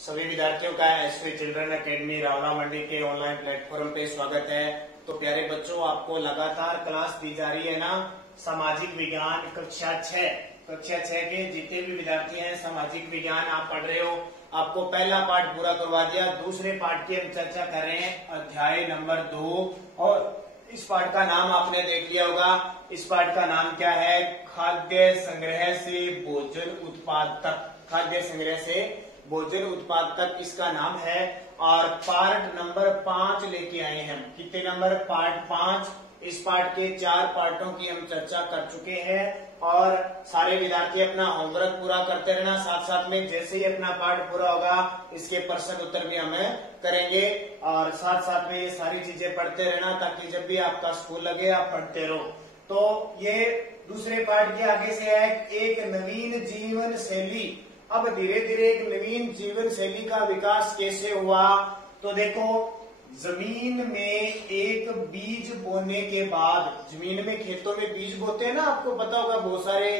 सभी विद्यार्थियों का एसवी चिल्ड्रन एकेडमी रावला मंडी के ऑनलाइन प्लेटफॉर्म पे स्वागत है। तो प्यारे बच्चों, आपको लगातार क्लास दी जा रही है ना सामाजिक विज्ञान कक्षा 6 के जितने भी विद्यार्थी हैं सामाजिक विज्ञान आप पढ़ रहे हो। आपको पहला पार्ट पूरा करवा दिया, दूसरे पार्ट की हम चर्चा कर रहे हैं अध्याय नंबर 2 और इस पार्ट का नाम आपने देख लिया होगा। इस पार्ट का नाम क्या है? खाद्य संग्रह से भोजन उत्पाद तक। खाद्य संग्रह से भोजन उत्पाद तक इसका नाम है। और पार्ट नंबर 5 लेके आए हैं हम। कितने नंबर? पार्ट 5। इस पार्ट के 4 पार्टों की हम चर्चा कर चुके हैं और सारे विद्यार्थी अपना होमवर्क पूरा करते रहना। साथ साथ में जैसे ही अपना पार्ट पूरा होगा इसके प्रश्न उत्तर भी हमें करेंगे और साथ साथ में ये सारी चीजें पढ़ते रहना ताकि जब भी आपका स्कूल लगे आप पढ़ते रहो। तो ये दूसरे पार्ट के आगे से है एक नवीन जीवन शैली। अब धीरे धीरे एक नवीन जीवन शैली का विकास कैसे हुआ? तो देखो, जमीन में एक बीज बोने के बाद, जमीन में खेतों में बीज बोते हैं ना, आपको पता होगा, बहुत सारे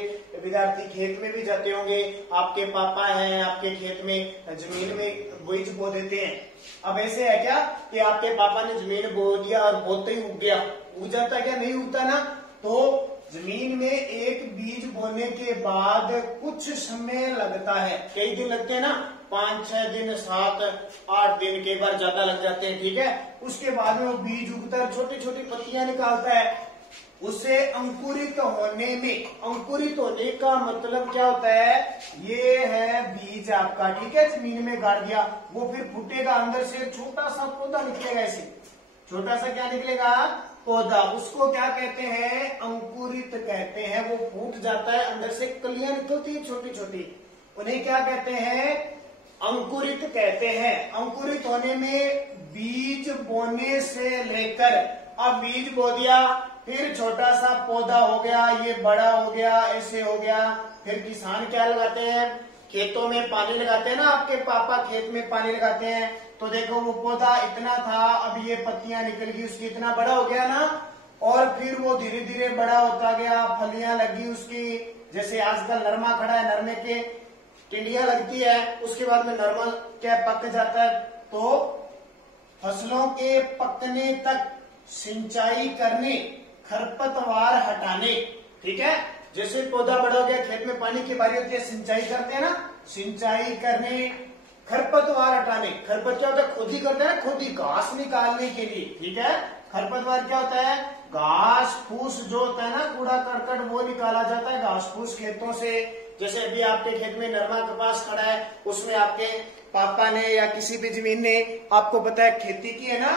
विद्यार्थी खेत में भी जाते होंगे। आपके पापा हैं, आपके खेत में जमीन में बीज बो देते हैं। अब ऐसे है क्या कि आपके पापा ने जमीन बो दिया और बोते ही उग गया? उग जाता क्या? नहीं उगता ना। तो जमीन में एक बीज बोने के बाद कुछ समय लगता है। कई दिन लगते हैं ना, 5-6 दिन, 7-8 दिन, कई बार ज्यादा लग जाते हैं। ठीक है, उसके बाद में वो बीज उगता है, छोटी छोटी पत्तियां निकालता है। उसे अंकुरित होने में, अंकुरित होने का मतलब क्या होता है? ये है बीज आपका, ठीक है, जमीन में गाड़ दिया, वो फिर फूटेगा, अंदर से छोटा सा पौधा निकलेगा। ऐसे छोटा सा क्या निकलेगा? पौधा। उसको क्या कहते हैं? अंकुरित कहते हैं। वो फूट जाता है, अंदर से कलियां निकलती है छोटी छोटी, उन्हें क्या कहते हैं? अंकुरित कहते हैं। अंकुरित होने में बीज बोने से लेकर, अब बीज बो दिया, फिर छोटा सा पौधा हो गया, ये बड़ा हो गया, ऐसे हो गया। फिर किसान क्या लगाते हैं? खेतों में पानी लगाते हैं ना, आपके पापा खेत में पानी लगाते हैं। तो देखो, वो पौधा इतना था, अब ये पत्तियां निकल गई, उसकी इतना बड़ा हो गया ना, और फिर वो धीरे धीरे बड़ा होता गया, फलियां लगी उसकी। जैसे आजकल नरमा खड़ा है, नरमे के टिंडियां लगती है, उसके बाद में नरमा क्या पक जाता है। तो फसलों के पकने तक सिंचाई करने, खरपतवार हटाने, ठीक है, जैसे पौधा बड़ा हो गया, खेत में पानी की बारी होती है, सिंचाई करते हैं ना, सिंचाई करने, खरपतवार हटाने। खरपतवार तो खुद ही करते हैं ना, खुद ही घास निकालने के लिए, ठीक है। खरपतवार क्या होता है? घास फूस जो होता है ना, कूड़ा करकट, वो निकाला जाता है घास फूस खेतों से। जैसे अभी आपके खेत में नरमा कपास खड़ा है, उसमें आपके पापा ने या किसी भी जमीन ने, आपको पता है, खेती की है ना,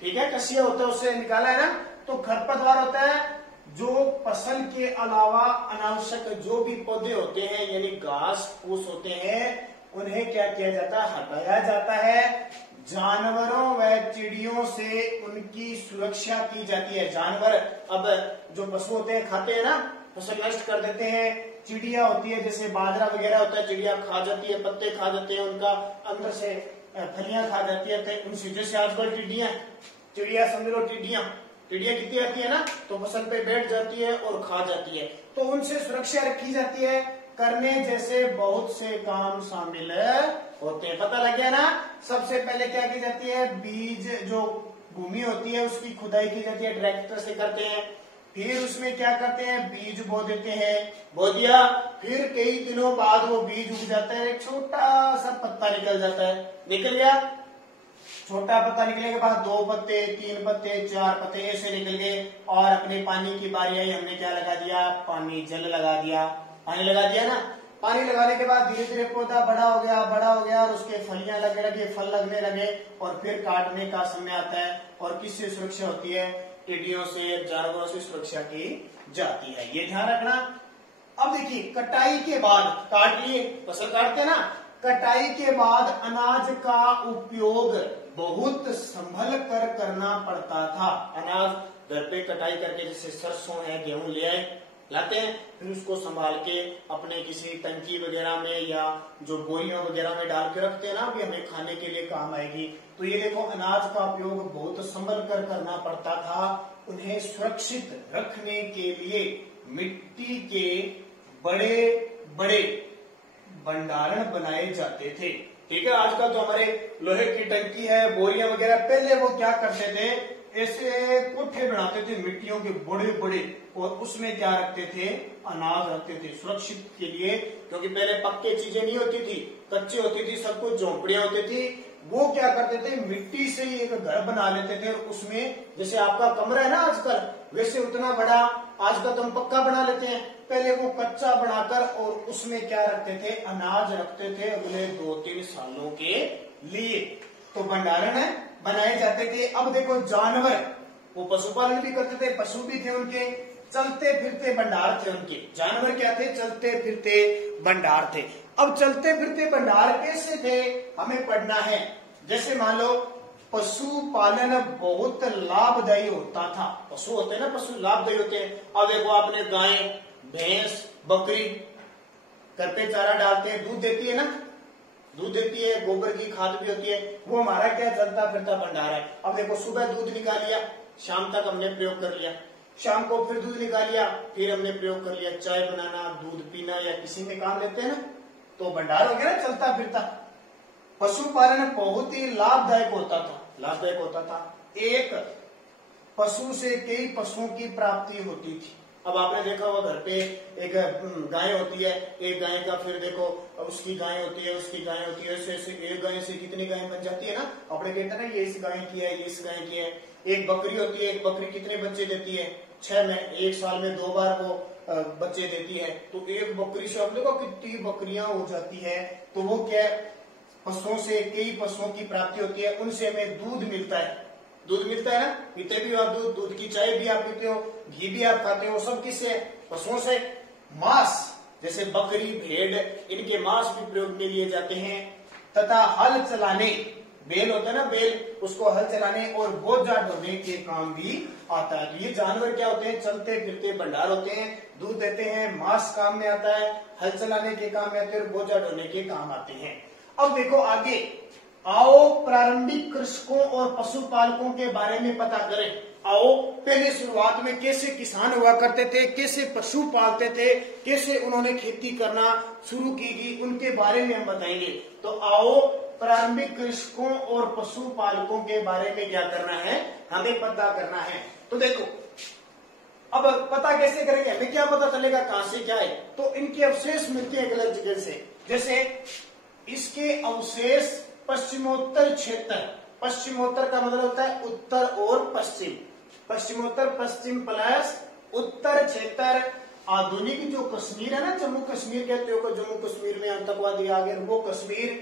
ठीक है, कसिया होता है, उससे निकाला है ना। तो खरपतवार होता है जो फसल के अलावा अनावश्यक जो भी पौधे होते हैं, यानी घास फूस होते हैं, उन्हें क्या किया जाता है? हटाया जाता है। जानवरों व चिड़ियों से उनकी सुरक्षा की जाती है। जानवर, अब जो पशु होते हैं खाते हैं ना, फसल नष्ट कर देते हैं। चिड़िया होती है, जैसे बाजरा वगैरह होता है, चिड़िया खा जाती है, पत्ते खा जाते हैं, उनका अंदर से फलियां खा जाती है। तो उनसे, जैसे आजकल टिड्डियां, चिड़िया समझ लो, टिड्डियां कितनी आती है ना, तो फसल पे बैठ जाती है और खा जाती है। तो उनसे सुरक्षा रखी जाती है। करने जैसे बहुत से काम शामिल होते हैं। पता लग गया ना? सबसे पहले क्या की जाती है? बीज, जो भूमि होती है उसकी खुदाई की जाती है, ट्रैक्टर से करते हैं। फिर उसमें क्या करते हैं? बीज बो देते हैं। बो दिया, फिर कई दिनों बाद वो बीज उग जाता है, एक छोटा सा पत्ता निकल जाता है। निकल गया, छोटा पत्ता निकलने के बाद 2 पत्ते, 3 पत्ते, 4 पत्ते, ऐसे निकल गए। और अपने पानी की बारी आई, हमने क्या लगा दिया? पानी, जल लगा दिया, पानी लगा दिया ना। पानी लगाने के बाद धीरे धीरे पौधा बड़ा हो गया और उसके फलियां लगने लगे, फल लगने लगे, और फिर काटने का समय आता है। और किससे सुरक्षा होती है? टिड्डियों से, जानवरों से सुरक्षा की जाती है। ये ध्यान रखना। अब देखिए, कटाई के बाद, काट लिए, फसल काटते ना, कटाई के बाद अनाज का उपयोग बहुत संभल कर करना पड़ता था। अनाज घर पे कटाई करके, जैसे सरसों है, गेहूं ले आए, लाते हैं, फिर उसको संभाल के अपने किसी टंकी वगैरह में या जो बोरियों वगैरह में डाल के रखते हैं ना, अभी हमें खाने के लिए काम आएगी। तो ये देखो, अनाज का उपयोग बहुत संभल कर करना पड़ता था। उन्हें सुरक्षित रखने के लिए मिट्टी के बड़े बड़े भंडारण बनाए जाते थे। ठीक है। आजकल तो हमारे लोहे की टंकी है, बोरियां वगैरह, पहले वो क्या करते थे, ऐसे कोठे बनाते थे मिट्टियों के बड़े बड़े, और उसमें क्या रखते थे, अनाज रखते थे सुरक्षित के लिए, क्योंकि पहले पक्के चीजें नहीं होती थी, कच्ची होती थी, सब कुछ झोंपड़ियां होती थी। वो क्या करते थे, मिट्टी से ही एक घर बना लेते थे, और उसमें जैसे आपका कमरा है ना आजकल, वैसे उतना बड़ा आजकल तो हम पक्का बना लेते हैं, पहले वो कच्चा बनाकर और उसमें क्या रखते थे, अनाज रखते थे अगले 2-3 सालों के लिए। तो भंडारण है बनाए जाते थे। अब देखो जानवर, वो पशुपालन भी करते थे, पशु भी थे उनके, चलते फिरते भंडार थे उनके। जानवर क्या थे, चलते फिरते भंडार थे। अब चलते फिरते भंडार कैसे थे, हमें पढ़ना है। जैसे मान लो पशुपालन बहुत लाभदायी होता था। पशु होते हैं ना, पशु लाभदायी होते हैं। अब देखो आपने गाय, भैंस, बकरी घर पे चारा डालते हैं, दूध देती है ना, दूध देती है, गोबर की खाद भी होती है, वो हमारा क्या चलता फिरता भंडार है। अब देखो सुबह दूध निकाल लिया, शाम तक हमने प्रयोग कर लिया, शाम को फिर दूध निकाल लिया, फिर हमने प्रयोग कर लिया, चाय बनाना, दूध पीना या किसी में काम लेते हैं ना, तो भंडार हो गया ना चलता फिरता। पशुपालन बहुत ही लाभदायक होता था, लाभदायक होता था। एक पशु से कई पशुओं की प्राप्ति होती थी। अब आपने देखा होगा घर पे एक गाय होती है, एक गाय का फिर देखो उसकी गाय होती है, उसकी गाय होती है, ऐसे एक गाय से कितनी गाय बन जाती है ना। अपने कहते हैं ना ये इस गाय की है, ये इस गाय की है। एक बकरी होती है, एक बकरी कितने बच्चे देती है, 6 में 1 साल में 2 बार वो बच्चे देती है। तो एक बकरी से आप देखो कितनी बकरियां हो जाती है। तो वो क्या, पशुओं से कई पशुओं की प्राप्ति होती है, उनसे हमें दूध मिलता है, दूध मिलता है ना, पीते भी हो आप दूध, दूध की चाय भी आप पीते हो, घी भी आप खाते हो, सब किससे, पशुओं से। मांस, जैसे बकरी, भेड़, इनके मांस भी प्रयोग में लिए जाते हैं। तथा हल चलाने, बैल होता है ना, बैल, उसको हल चलाने और बोझा ढोने के काम भी आता है। तो ये जानवर क्या होते हैं, चलते फिरते भंडार होते हैं, दूध देते हैं, मांस काम में आता है, हल चलाने के काम में आते हैं और बोझा ढोने के काम आते हैं। अब देखो आगे, आओ प्रारंभिक कृषकों और पशुपालकों के बारे में पता करें। आओ पहले शुरुआत में कैसे किसान हुआ करते थे, कैसे पशु पालते थे, कैसे उन्होंने खेती करना शुरू की, उनके बारे में हम बताएंगे। तो आओ प्रारंभिक कृषकों और पशुपालकों के बारे में क्या करना है, हमें पता करना है। तो देखो अब पता कैसे करेंगे, हमें क्या पता चलेगा कहां से क्या है। तो इनके अवशेष मिलते हैं अलग जगह से, जैसे इसके अवशेष पश्चिमोत्तर क्षेत्र, पश्चिमोत्तर का मतलब होता है उत्तर और पश्चिम, पश्चिमोत्तर, पश्चिम प्लस उत्तर क्षेत्र। आधुनिक जो कश्मीर है ना, जम्मू कश्मीर कहते हो, जम्मू कश्मीर में आतंकवादी आ गए, वो कश्मीर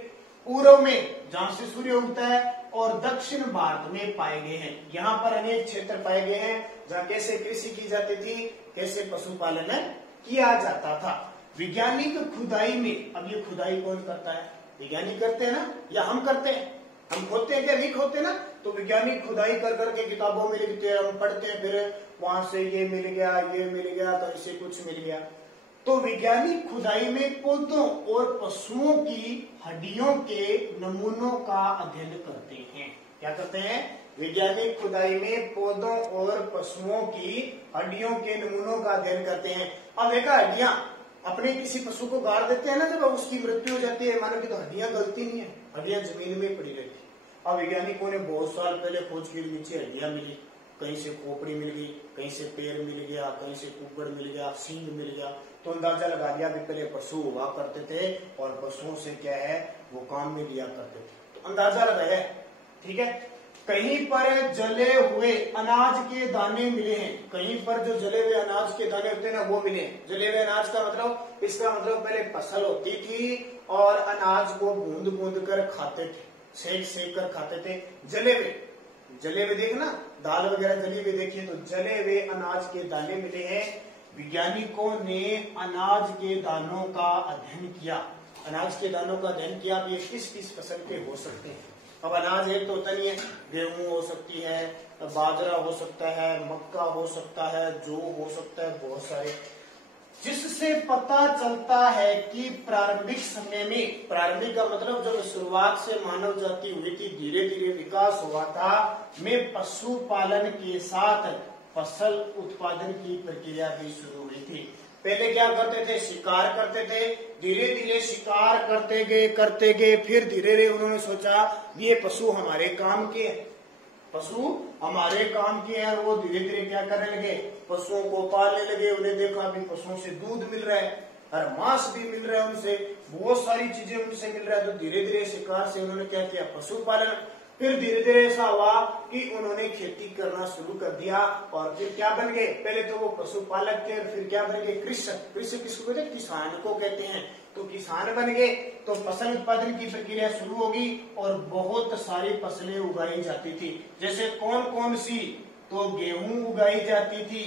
पूर्व में जहां से सूर्य उगता है और दक्षिण भारत में पाए गए हैं। यहाँ पर अनेक क्षेत्र पाए गए हैं जहाँ कैसे कृषि की जाती थी, कैसे पशुपालन किया जाता था। वैज्ञानिक खुदाई में, अब ये खुदाई कौन करता है, वैज्ञानिक करते हैं ना, या हम करते हैं, हम खोदते हैं क्या, नहीं खोदते ना। तो वैज्ञानिक खुदाई कर करके किताबों में लिखते हैं, हम पढ़ते हैं, फिर वहां से ये मिल गया, ये मिल गया, तो इसे कुछ मिल गया। तो वैज्ञानिक खुदाई में पौधों और पशुओं की हड्डियों के नमूनों का अध्ययन करते हैं। क्या करते हैं, वैज्ञानिक खुदाई में पौधों और पशुओं की हड्डियों के नमूनों का अध्ययन करते हैं। अब देखा, हड्डियां अपने किसी पशु को गाड़ देते हैं ना, जब उसकी मृत्यु हो जाती है मानव की, तो हड्डियां गलती नहीं है, हड्डियां जमीन में पड़ी रहती है। अब वैज्ञानिकों ने बहुत साल पहले खोज की, नीचे हड्डियां मिली, कहीं से खोपड़ी मिल गई, कहीं से पैर मिल गया, कहीं से कुकड़ मिल गया, सींग मिल गया। तो अंदाजा लगा दिया कि पहले पशु हुआ करते थे और पशुओं से क्या है वो काम में लिया करते थे। तो अंदाजा लगाया, ठीक है। कहीं पर जले हुए अनाज के दाने मिले हैं, कहीं पर जो जले हुए अनाज के दाने होते हैं ना वो मिले। जले हुए अनाज का मतलब, इसका मतलब पहले फसल होती थी और अनाज को बूंद बूंद कर खाते थे, सेक सेक कर खाते थे। जले हुए देखना, दाल वगैरह जली हुई देखिए, तो जले हुए अनाज के दाने मिले हैं। वैज्ञानिकों ने अनाज के दानों का अध्ययन किया, अनाज के दानों का अध्ययन किया, ये किस किस फसल के हो सकते हैं। अब अनाज एक तो होता नहीं है, गेहूं हो सकती है, बाजरा हो सकता है, मक्का हो सकता है, जौ हो सकता है, बहुत सारे, जिससे पता चलता है कि प्रारंभिक समय में, प्रारंभिक का मतलब जब शुरुआत से मानव जाति हुई थी, धीरे धीरे विकास हुआ था, में पशुपालन के साथ फसल उत्पादन की प्रक्रिया भी शुरू हुई थी। पहले क्या करते थे, शिकार करते थे, धीरे धीरे शिकार करते गए, फिर धीरे धीरे उन्होंने सोचा ये पशु हमारे काम के हैं, पशु हमारे काम के हैं, और वो धीरे धीरे क्या करने लगे, पशुओं को पालने लगे। उन्हें देखा अभी पशुओं से दूध मिल रहा है और मांस भी मिल रहा है, उनसे बहुत सारी चीजें उनसे मिल रहा है, तो धीरे धीरे शिकार से उन्होंने क्या किया, पशुपालन। फिर धीरे धीरे ऐसा हुआ कि उन्होंने खेती करना शुरू कर दिया, और फिर क्या बन गए, पहले तो वो पशुपालक थे, और फिर क्या बन गए, कृषक। कृषक किसको कहते हैं, किसान को कहते हैं। तो किसान बन गए, तो फसल उत्पादन की प्रक्रिया शुरू होगी, और बहुत सारी फसलें उगाई जाती थी। जैसे कौन कौन सी, तो गेहूं उगाई जाती थी,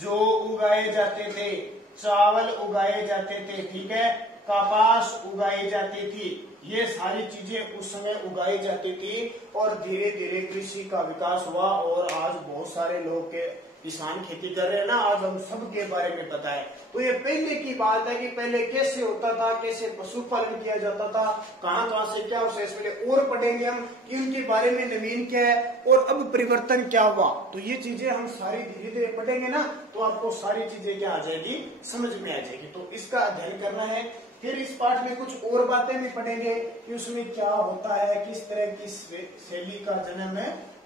जौ उगाए जाते थे, चावल उगाए जाते थे, ठीक है, कपास उगाई जाती थी, ये सारी चीजें उस समय उगाई जाती थी। और धीरे धीरे कृषि का विकास हुआ, और आज बहुत सारे लोग के किसान खेती कर रहे हैं ना, आज हम सब के बारे में पता है। तो ये पहले की बात है कि पहले कैसे होता था, कैसे पशुपालन किया जाता था, कहां से क्या उसे इसमें और पढ़ेंगे हम कि उनके बारे में नवीन क्या है और अब परिवर्तन क्या हुआ। तो ये चीजें हम सारी धीरे धीरे पढ़ेंगे ना, तो आपको सारी चीजें क्या आ जाएगी, समझ में आ जाएगी। तो इसका अध्ययन करना है। फिर इस पाठ में कुछ और बातें भी पढ़ेंगे कि उसमें क्या होता है, किस तरह की शैली का जन्म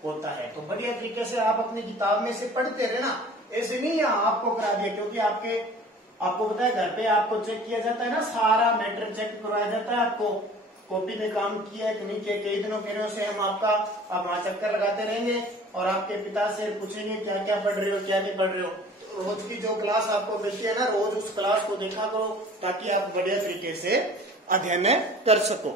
होता है। तो बढ़िया तरीके से आप अपनी किताब में से पढ़ते रहे ना, ऐसे नहीं यहाँ आपको करा दिया, क्योंकि आपको पता है घर पे आपको चेक किया जाता है ना, सारा मैटर चेक करवाया जाता है, आपको कॉपी में काम किया है कि नहीं किया। कई दिनों पहले से हम आप वहां चक्कर लगाते रहेंगे, और आपके पिता से पूछेंगे क्या क्या पढ़ रहे हो, क्या नहीं पढ़ रहे हो। रोज की जो क्लास आपको मिलती है ना, रोज उस क्लास को देखा करो, ताकि आप बढ़िया तरीके से अध्ययन कर सको।